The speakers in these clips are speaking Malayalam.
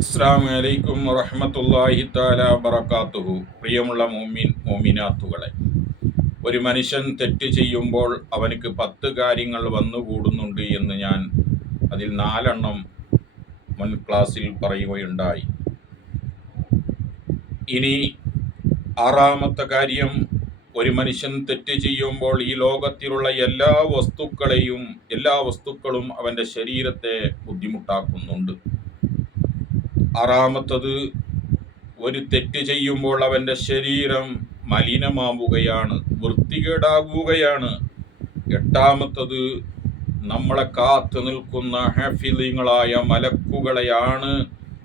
അസ്സലാമു അലൈക്കും വറഹ്മത്തുള്ളാഹി തആല വബറകാതുഹു. പ്രിയമുള്ള മോമിനാത്തുകളെ, ഒരു മനുഷ്യൻ തെറ്റ് ചെയ്യുമ്പോൾ അവനക്ക് 10 കാര്യങ്ങൾ വന്നുകൂടുന്നുണ്ട് എന്ന് ഞാൻ അതിൽ 4 മുൻ ക്ലാസ്സിൽ പറയുകയുണ്ടായി. ഇനി 6ാമത്തെ കാര്യം, ഒരു മനുഷ്യൻ തെറ്റ് ചെയ്യുമ്പോൾ ഈ ലോകത്തിലുള്ള എല്ലാ വസ്തുക്കളും അവൻ്റെ ശരീരത്തെ ബുദ്ധിമുട്ടാക്കുന്നുണ്ട്. 6ാമത്തത്, ഒരു തെറ്റ് ചെയ്യുമ്പോൾ അവൻ്റെ ശരീരം മലിനമാവുകയാണ്, വൃത്തികേടാകുകയാണ്. 8ാമത്തത്, നമ്മളെ കാത്തു നിൽക്കുന്ന ഹാഫിളീങ്ങളായ മലക്കുകളെയാണ്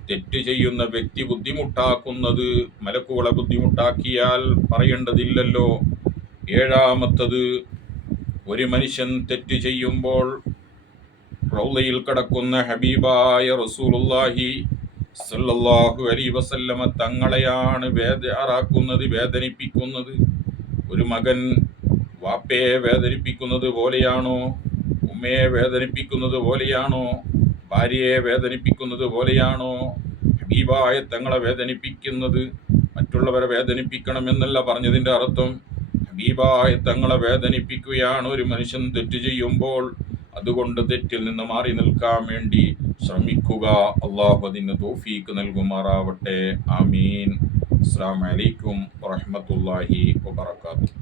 തെറ്റ് ചെയ്യുന്ന വ്യക്തി ബുദ്ധിമുട്ടാക്കുന്നത്. മലക്കുകളെ ബുദ്ധിമുട്ടാക്കിയാൽ പറയേണ്ടതില്ലല്ലോ. 7ാമത്തത്, ഒരു മനുഷ്യൻ തെറ്റ് ചെയ്യുമ്പോൾ റൗളയിൽ കിടക്കുന്ന ഹബീബായ റസൂലുള്ളാഹി സല്ലല്ലാഹു അലൈഹി വസല്ലമ തങ്ങളെയാണ് വേദനിപ്പിക്കുന്നത്. ഒരു മകൻ വാപ്പയെ വേദനിപ്പിക്കുന്നത് പോലെയാണോ? ഉമ്മയെ വേദനിപ്പിക്കുന്നത് പോലെയാണോ? ഭാര്യയെ വേദനിപ്പിക്കുന്നത് പോലെയാണോ ഹബീബായ തങ്ങളെ വേദനിപ്പിക്കുന്നത്? മറ്റുള്ളവരെ വേദനിപ്പിക്കണമെന്നല്ല പറഞ്ഞതിൻ്റെ അർത്ഥം. ഹബീബായ തങ്ങളെ വേദനിപ്പിക്കുകയാണ് ഒരു മനുഷ്യൻ തെറ്റ് ചെയ്യുമ്പോൾ. അതുകൊണ്ട് തെറ്റിൽ നിന്ന് മാറി നിൽക്കാൻ വേണ്ടി ശ്രമിക്കുക. അള്ളാഹു അതിന് തൗഫീക്ക് നൽകുമാറാവട്ടെ. ആമീൻ. അസ്സലാമു അലൈക്കും വറഹ്മത്തുള്ളാഹി വബറകാതുഹു.